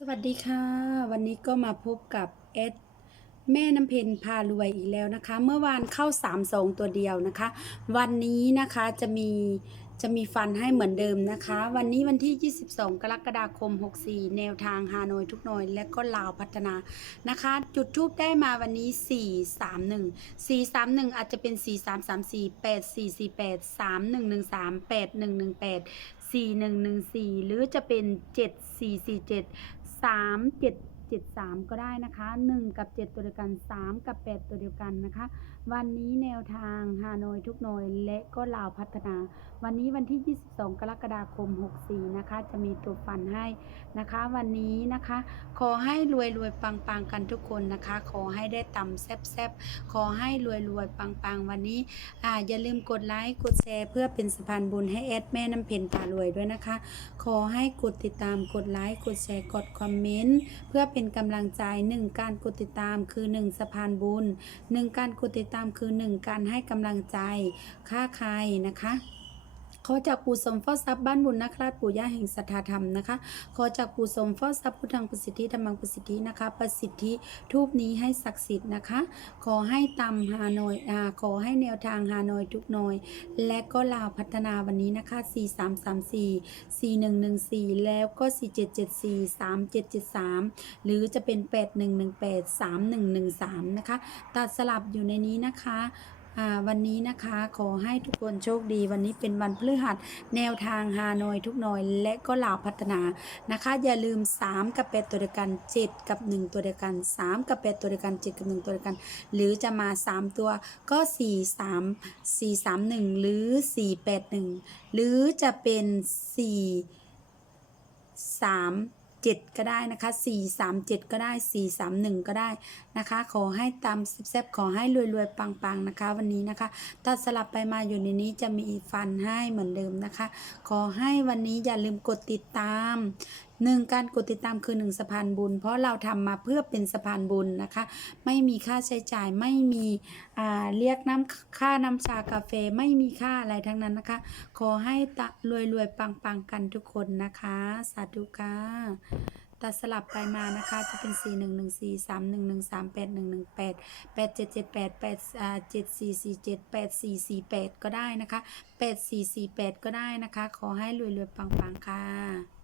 สวัสดีค่ะ วันนี้ก็มาพบกับเอสแม่น้ำเพนพารวยอีกแล้วนะคะ เมื่อวานเข้า3 2ตัวเดียวนะคะ วันนี้นะคะจะมีจะมีฟันให้เหมือนเดิมนะคะ วันนี้วันที่ 22 กรกฎาคม 64 แนวทางฮานอยทุกหน่อย และก็ลาวพัฒนานะคะ จุดทูบได้มาวันนี้ 4 3 1 4 3 1 อาจจะเป็น 4 3 3 4 8 4 4 8 3 1 1 3 8 1 1 8 4 1 1 4 หรือจะเป็น 7 4 4 7 สามเจ็ด เจ็ดสามก็ได้นะคะหนึ่งกับเจ็ดตัวเดียวกันสามกับแปดตัวเดียวกันนะคะ วันนี้แนวทางฮานอยทุกหน่อยและก็ลาวพัฒนา วันนี้วันที่ 22 กรกฎาคม 64 นะคะ จะมีตัวฟันให้นะคะ วันนี้นะคะ ขอให้รวยรวยปังปังกันทุกคนนะคะ ขอให้ได้ตำแซบแซบขอให้รวยรวยปังปังวันนี้อ่าอย่าลืมกดไลค์กดแชร์เพื่อเป็นสะพานบุญให้แอดแม่น้ำเพนตารวยด้วยนะคะ ขอให้กดติดตามกดไลค์กดแชร์กดคอมเมนต์เพื่อเป็น็นกำลังใจหนึ่งการกดติดตามคือหนึ่งสะพานบุญหนึ่งการกดติดตามคือหนึ่งการให้กำลังใจ ค่าใครนะคะ ขอจากปู่สมเฝ้าทรัพย์บ้านบุญนะครับปู่ย่าแห่งสัทธาธรรมนะคะ ขอจากปู่สมเฝ้าทรัพย์พุทธังประสิทธิธรรมังประสิทธินะคะ ประสิทธิทูปนี้ให้ศักดิ์สิทธิ์นะคะ ขอให้ตำฮานอยอาขอให้แนวทางฮานอยทุกหน่อย และก็ลาวพัฒนาวันนี้นะคะ 4334 4114 แล้วก็ 4774 3773 หรือจะเป็น 8118 3113 นะคะ ตัดสลับอยู่ในนี้นะคะ วันนี้นะคะขอให้ทุกคนโชคดี วันนี้เป็นวันพฤหัสแนวทางฮานอยทุกหน่อย และก็ลาวพัฒนานะคะ อย่าลืม 3 กับ8ตัวเดียวกัน 7 กับ 1 ตัวเดียวกัน 3 กับ 8 ตัวเดียวกัน 7 กับ 1 ตัวเดียวกัน หรือจะมา 3 ตัวก็ 4 3 4 3 1 หรือ 4 8 1 หรือจะเป็น 4 3 7 ก็ได้นะคะ 4 3 7 ก็ได้ 4 3 1 ก็ได้นะคะ ขอให้ตามแซ่บๆขอให้รวยๆ ปังๆ นะคะ วันนี้นะคะ ถ้าสลับไปมาอยู่ในนี้จะมีฟันให้เหมือนเดิมนะคะ ขอให้วันนี้อย่าลืมกดติดตาม หนึ่งการกดติดตามคือหนึ่งสะพานบุญ เพราะเราทำมาเพื่อเป็นสะพานบุญนะคะ ไม่มีค่าใช้จ่ายไม่มีเรียกน้ำค่าน้ำชากาแฟไม่มีค่าอะไรทั้งนั้นนะคะ ขอให้ตะรวยรวยปังปังๆกันทุกคนนะคะ สาธุค่ะตัดสลับไปมานะคะจะเป็น 4 1 1 4 3 1 1 3 8 1 1 8 8 7 7 8 8อ่า7 4 4 7 8 4 4 8 ก็ได้นะคะ 8 4 4 8 ก็ได้นะคะ ขอให้รวยรวยปังปังๆ ค่ะ